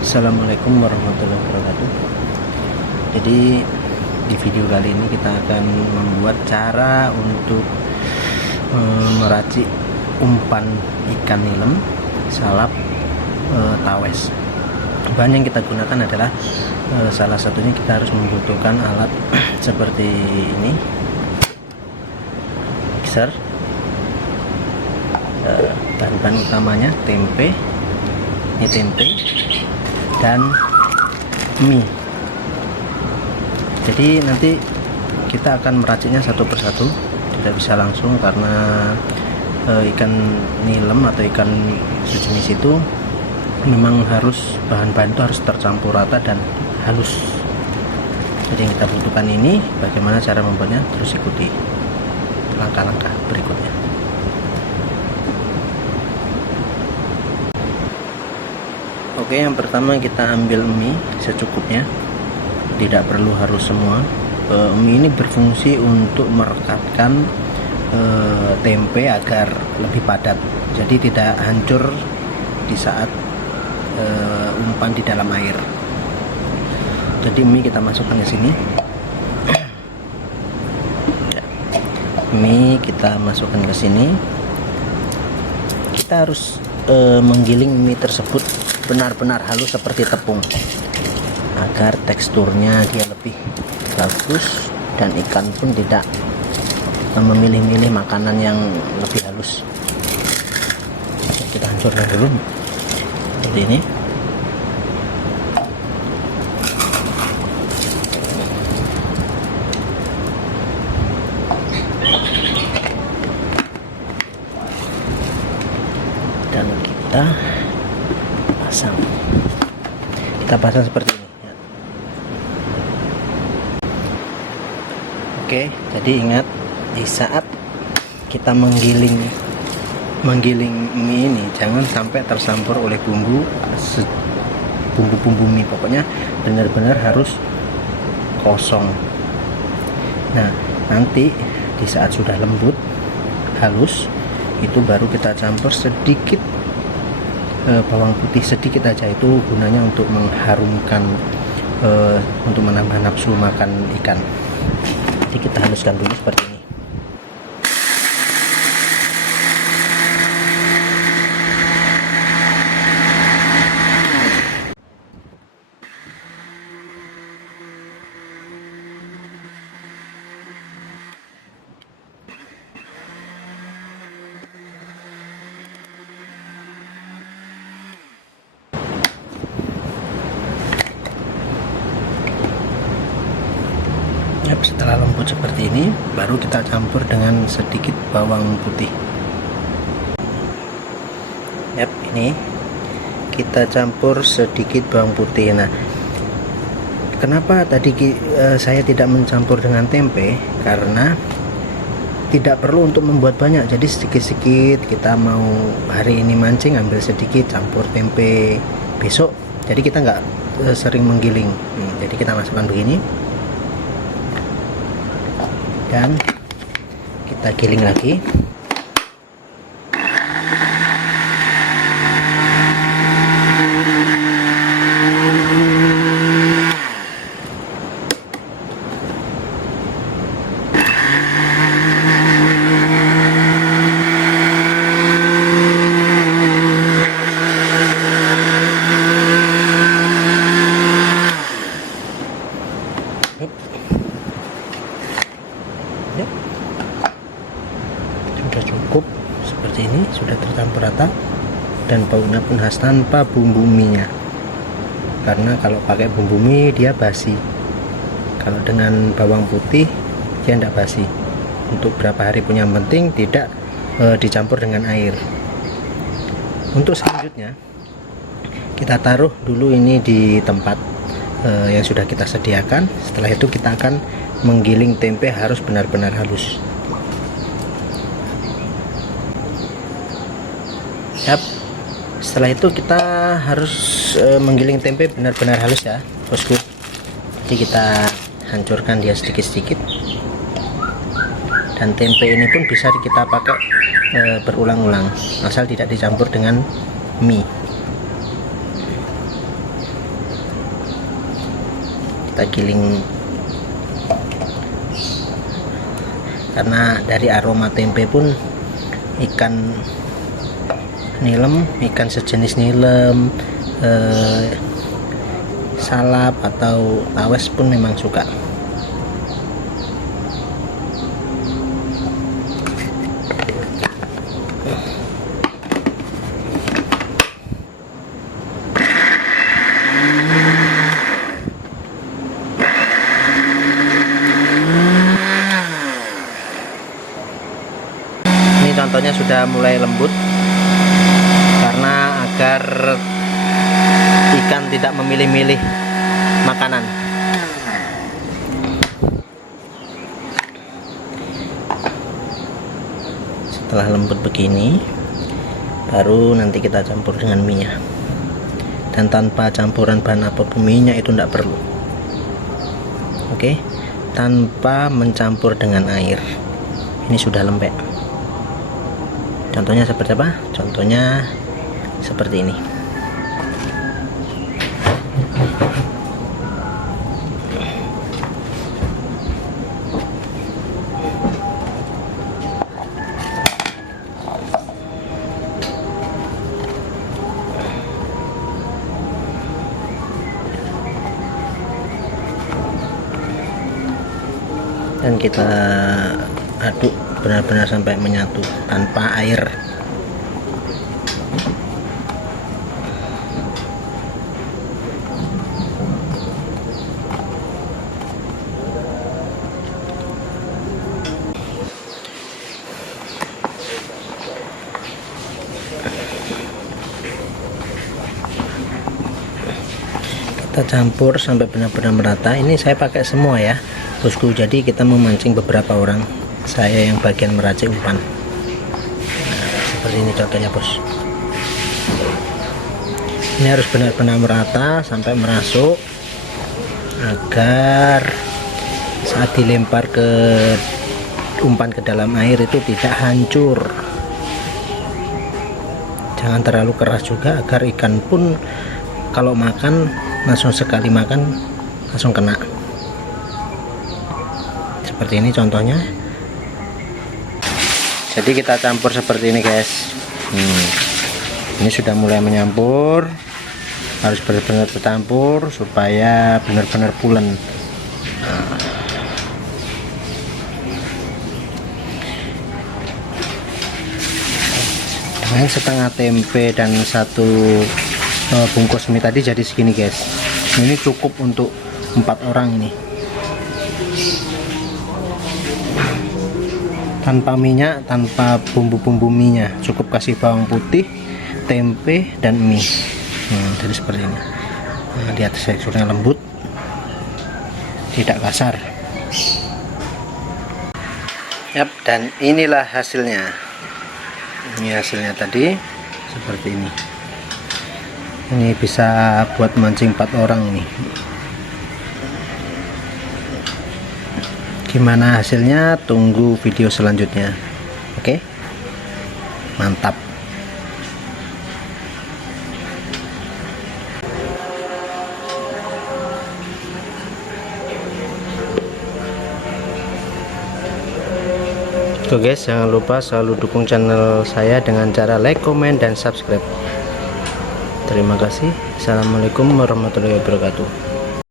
Assalamualaikum warahmatullahi wabarakatuh. Jadi di video kali ini kita akan membuat cara untuk meracik umpan ikan nilem salap tawes. Bahan yang kita gunakan adalah salah satunya kita harus membutuhkan alat seperti ini, mixer. Bahan-bahan utamanya tempe, ini tempe dan mie. Jadi nanti kita akan meraciknya satu persatu, tidak bisa langsung karena ikan nilem atau ikan sejenis itu memang harus bahan-bahan itu harus tercampur rata dan halus. Jadi yang kita butuhkan ini, bagaimana cara membuatnya, terus ikuti langkah-langkah berikutnya. Oke, yang pertama kita ambil mie secukupnya, tidak perlu harus semua. Mie ini berfungsi untuk merekatkan tempe agar lebih padat, jadi tidak hancur di saat umpan di dalam air. Jadi mie kita masukkan ke sini. Mie kita masukkan ke sini. Kita harus menggiling mie tersebut benar-benar halus seperti tepung agar teksturnya dia lebih bagus dan ikan pun tidak memilih-milih makanan yang lebih halus. Kita hancurkan dulu seperti ini. Dan kita pasang seperti ini. Oke, jadi ingat, di saat kita menggiling mie ini jangan sampai tercampur oleh bumbu mie. Pokoknya benar-benar harus kosong. Nah, nanti di saat sudah lembut halus, itu baru kita campur sedikit bawang putih, sedikit aja. Itu gunanya untuk mengharumkan, untuk menambah nafsu makan ikan. Jadi kita haluskan dulu seperti ini. Setelah lembut seperti ini, baru kita campur dengan sedikit bawang putih. Ini kita campur sedikit bawang putih. Nah, kenapa tadi saya tidak mencampur dengan tempe? Karena tidak perlu untuk membuat banyak, jadi sedikit-sedikit. Kita mau hari ini mancing, ambil sedikit, campur tempe besok. Jadi kita nggak sering menggiling. Jadi kita masukkan begini dan kita giling lagi. Sudah cukup seperti ini, sudah tercampur rata dan baunya pun khas tanpa bumbu mie-nya. Karena kalau pakai bumbu mie dia basi, kalau dengan bawang putih dia tidak basi. Untuk berapa hari punya, penting tidak dicampur dengan air. Untuk selanjutnya kita taruh dulu ini di tempat yang sudah kita sediakan. Setelah itu kita akan menggiling tempe, harus benar-benar halus. Setelah itu kita harus menggiling tempe benar-benar halus ya, bosku. Jadi kita hancurkan dia sedikit-sedikit. Dan tempe ini pun bisa kita pakai berulang-ulang, asal tidak dicampur dengan mie. kita giling, karena dari aroma tempe pun ikan nilem, ikan sejenis nilem, salap atau tawes pun memang suka. Ini contohnya sudah mulai lembut, karena agar ikan tidak memilih-milih makanan. Setelah lembut begini, baru nanti kita campur dengan minyak. Dan tanpa campuran bahan apapun, minyak itu tidak perlu. Oke, tanpa mencampur dengan air. Ini sudah lembek. Contohnya seperti apa? Contohnya seperti ini. Dan kita aduk benar-benar sampai menyatu tanpa air. Kita campur sampai benar-benar merata. Ini saya pakai semua ya bosku, jadi kita memancing beberapa orang, saya yang bagian meracik umpan. Nah, seperti ini contohnya bos. Ini harus benar-benar merata sampai merasuk, agar saat dilempar ke umpan ke dalam air itu tidak hancur. Jangan terlalu keras juga, agar ikan pun kalau makan langsung sekali makan langsung kena. Seperti ini contohnya. Jadi kita campur seperti ini guys. Ini sudah mulai menyampur, harus benar-benar bercampur supaya benar-benar pulen. Dengan setengah tempe dan satu bungkus mie tadi jadi segini guys. Ini cukup untuk 4 orang ini. Tanpa minyak, tanpa bumbu-bumbu minyak, cukup kasih bawang putih, tempe dan mie. Jadi seperti ini. Lihat teksturnya lembut, tidak kasar. Yap, dan inilah hasilnya. Ini hasilnya tadi seperti ini. Ini bisa buat mancing 4 orang ini. Gimana hasilnya? Tunggu video selanjutnya. Oke, mantap. Oke guys, jangan lupa selalu dukung channel saya dengan cara like, comment, dan subscribe. Terima kasih. Assalamualaikum warahmatullahi wabarakatuh.